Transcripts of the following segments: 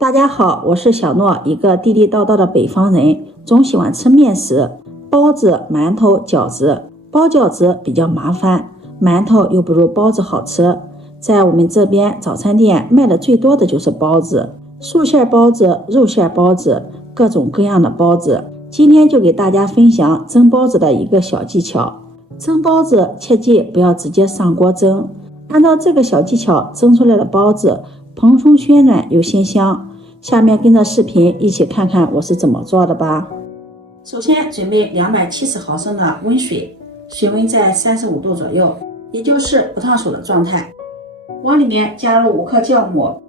大家好，我是小诺，一个地地道道的北方人，总喜欢吃面食，包子、馒头、饺子。包饺子比较麻烦，馒头又不如包子好吃。在我们这边早餐店卖的最多的就是包子，素馅包子、肉馅包子，各种各样的包子。今天就给大家分享蒸包子的一个小技巧。蒸包子切记不要直接上锅蒸，按照这个小技巧蒸出来的包子蓬松暄软又鲜香。下面跟着视频一起看看我是怎么做的吧。首先准备270毫升的温水，水温在35度左右，也就是不烫手的状态。往里面加入5克酵母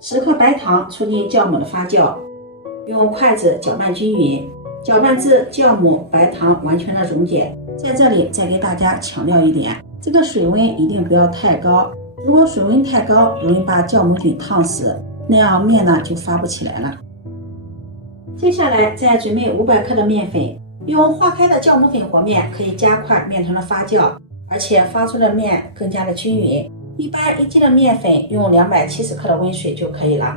，10克白糖，促进酵母的发酵。用筷子搅拌均匀，搅拌至酵母、白糖完全的溶解。在这里再给大家强调一点，这个水温一定不要太高，如果水温太高，容易把酵母菌烫死，那样面呢就发不起来了。接下来再准备500克的面粉，用化开的酵母粉和面可以加快面团的发酵，而且发出的面更加的均匀。一般1斤的面粉用270克的温水就可以了。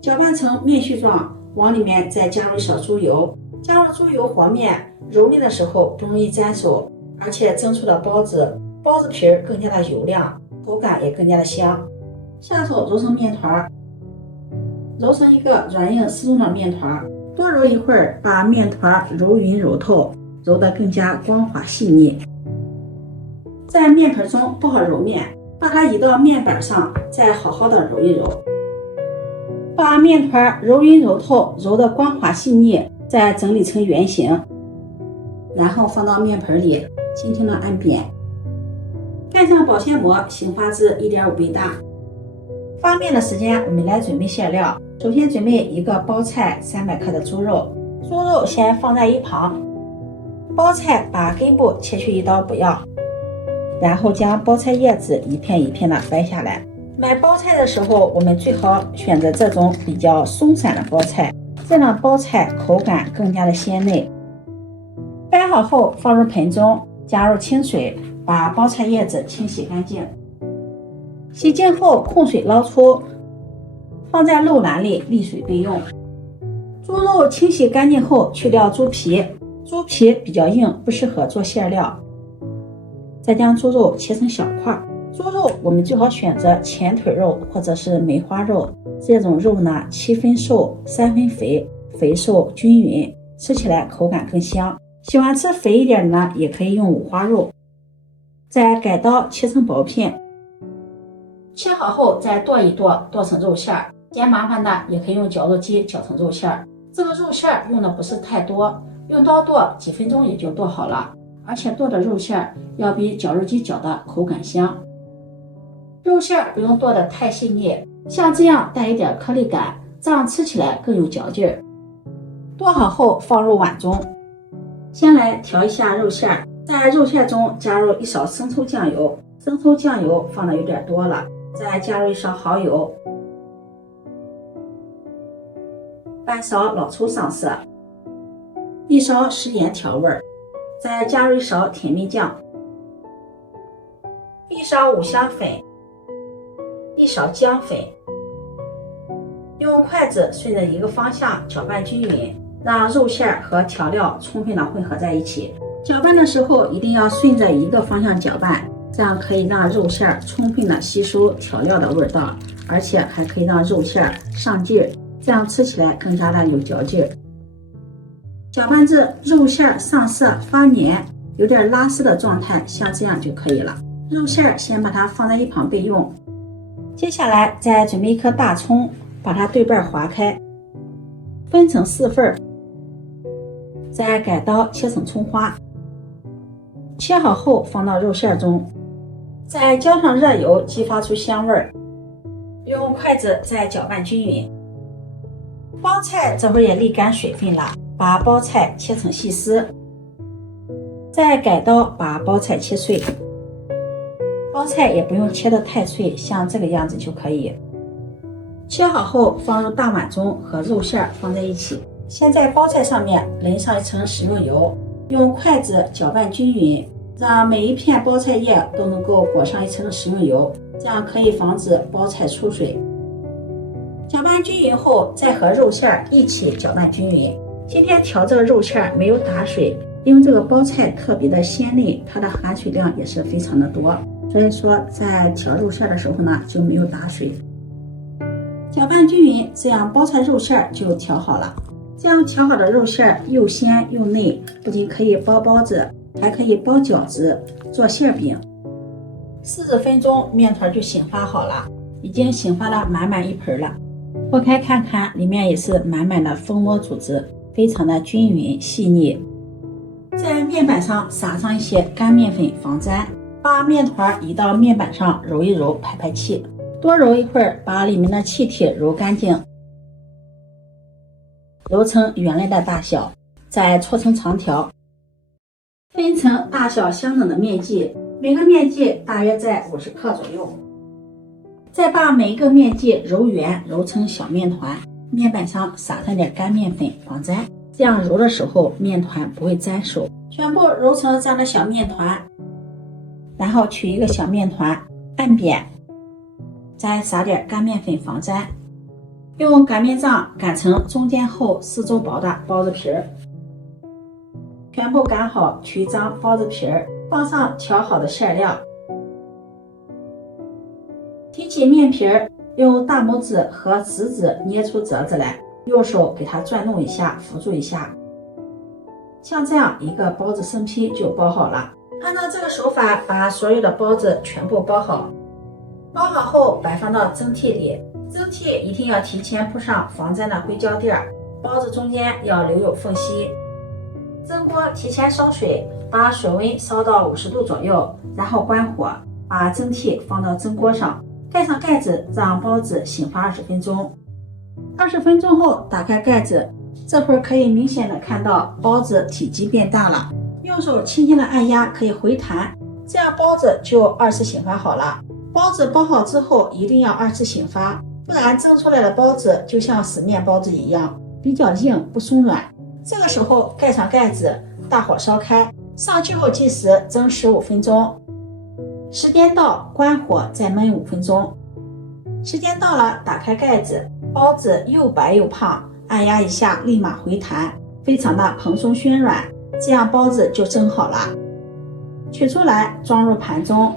搅拌成面絮状，往里面再加入小猪油，加入猪油和面，揉捏的时候不容易粘手，而且蒸出的包子皮更加的油亮，口感也更加的香。下手揉成面团，揉成一个软硬适中的面团，多揉一会儿，把面团揉匀揉透，揉得更加光滑细腻。在面盆中不好揉面，把它移到面板上，再好好的揉一揉。把面团揉匀揉透，揉得光滑细腻，再整理成圆形，然后放到面盆里，轻轻的按扁，盖上保鲜膜，形发至1.5倍大。发面的时间，我们来准备馅料。首先准备一个包菜300克的猪肉，猪肉先放在一旁，包菜把根部切去一刀不要，然后将包菜叶子一片一片的掰下来。买包菜的时候，我们最好选择这种比较松散的包菜，这样包菜口感更加的鲜嫩。掰好后放入盆中，加入清水，把包菜叶子清洗干净。洗净后控水捞出，放在漏篮里沥水备用。猪肉清洗干净后去掉猪皮，猪皮比较硬，不适合做馅料。再将猪肉切成小块，猪肉我们最好选择前腿肉或者是梅花肉，这种肉呢7分瘦3分肥，肥瘦均匀，吃起来口感更香。喜欢吃肥一点的呢，也可以用五花肉。再改刀切成薄片，切好后再剁一剁，剁成肉馅儿。嫌麻烦的也可以用绞肉机绞成肉馅儿。这个肉馅儿用的不是太多，用刀剁几分钟也就剁好了，而且剁的肉馅儿要比绞肉机绞的口感香。肉馅儿不用剁得太细腻，像这样带一点颗粒感，这样吃起来更有嚼劲儿。剁好后放入碗中，先来调一下肉馅儿，在肉馅中加入1勺生抽酱油，生抽酱油放的有点多了，再加入1勺蚝油，半勺老抽上色，1勺食盐调味，再加入1勺甜面酱，1勺五香粉，1勺姜粉，用筷子顺着一个方向搅拌均匀，让肉馅和调料充分的混合在一起。搅拌的时候一定要顺着一个方向搅拌，这样可以让肉馅充分的吸收调料的味道，而且还可以让肉馅上劲儿，这样吃起来更加的有嚼劲儿。搅拌至肉馅上色发黏，有点拉丝的状态，像这样就可以了。肉馅先把它放在一旁备用。接下来再准备1颗大葱，把它对半划开，分成4份，再改刀切成葱花。切好后放到肉馅中，再浇上热油，激发出香味儿。用筷子再搅拌均匀。包菜这会儿也沥干水分了，把包菜切成细丝，再改刀把包菜切碎。包菜也不用切得太脆，像这个样子就可以。切好后放入大碗中，和肉馅放在一起。先在包菜上面淋上1层食用油，用筷子搅拌均匀，让每一片包菜叶都能够裹上1层食用油，这样可以防止包菜出水。搅拌均匀后，再和肉馅儿一起搅拌均匀。今天调这个肉馅儿没有打水，因为这个包菜特别的鲜嫩，它的含水量也是非常的多，所以说在调肉馅儿的时候呢就没有打水。搅拌均匀，这样包菜肉馅儿就调好了。这样调好的肉馅儿又鲜又嫩，不仅可以包包子，还可以包饺子、做馅饼。40分钟面团就醒发好了，已经醒发了满满一盆了。剥开看看，里面也是满满的蜂窝组织，非常的均匀细腻。在面板上撒上一些干面粉防粘，把面团移到面板上揉一揉，排排气。多揉一会儿，把里面的气体揉干净，揉成原来的大小，再搓成长条，分成大小相等的面剂，每个面剂大约在50克左右。再把每一个面剂揉圆，揉成小面团，面板上撒上点干面粉防粘，这样揉的时候面团不会粘手。全部揉成这样的小面团，然后取一个小面团按扁，再撒点干面粉防粘，用擀面杖擀成中间厚四周薄的包子皮儿。全部擀好，取一张包子皮儿，放上调好的馅料，提起面皮儿，用大拇指和食指捏出褶子来，右手给它转动一下，扶住一下，像这样一个包子生坯就包好了。按照这个手法把所有的包子全部包好。包好后摆放到蒸屉里，蒸屉一定要提前铺上防粘的硅胶垫，包子中间要留有缝隙。蒸锅提前烧水，把水温烧到50度左右，然后关火，把蒸屉放到蒸锅上，盖上盖子，让包子醒发20分钟。20分钟后打开盖子，这会儿可以明显的看到包子体积变大了，用手轻轻的按压可以回弹，这样包子就2次醒发好了。包子包好之后一定要2次醒发，不然蒸出来的包子就像死面包子一样，比较硬不松软。这个时候盖上盖子，大火烧开，上去后计时蒸15分钟，时间到关火再焖5分钟。时间到了打开盖子，包子又白又胖，按压一下立马回弹，非常的蓬松暄软，这样包子就蒸好了。取出来装入盘中，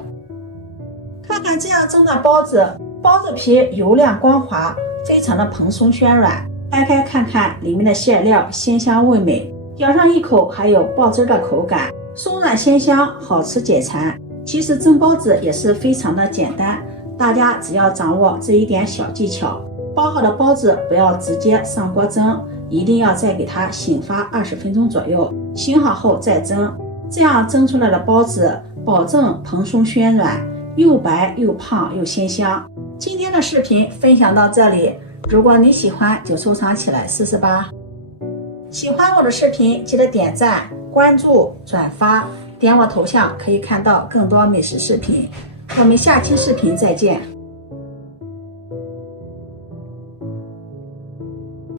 看看这样蒸的包子，包子皮油亮光滑，非常的蓬松暄软。掰开看看里面的馅料鲜香味美，咬上一口还有爆汁的口感，松软鲜香，好吃解馋。其实蒸包子也是非常的简单，大家只要掌握这一点小技巧，包好的包子不要直接上锅蒸，一定要再给它醒发20分钟左右，醒好后再蒸，这样蒸出来的包子保证蓬松暄软，又白又胖又鲜香。今天的视频分享到这里，如果你喜欢就收藏起来试试吧。喜欢我的视频记得点赞、关注、转发，点我头像可以看到更多美食视频。我们下期视频再见。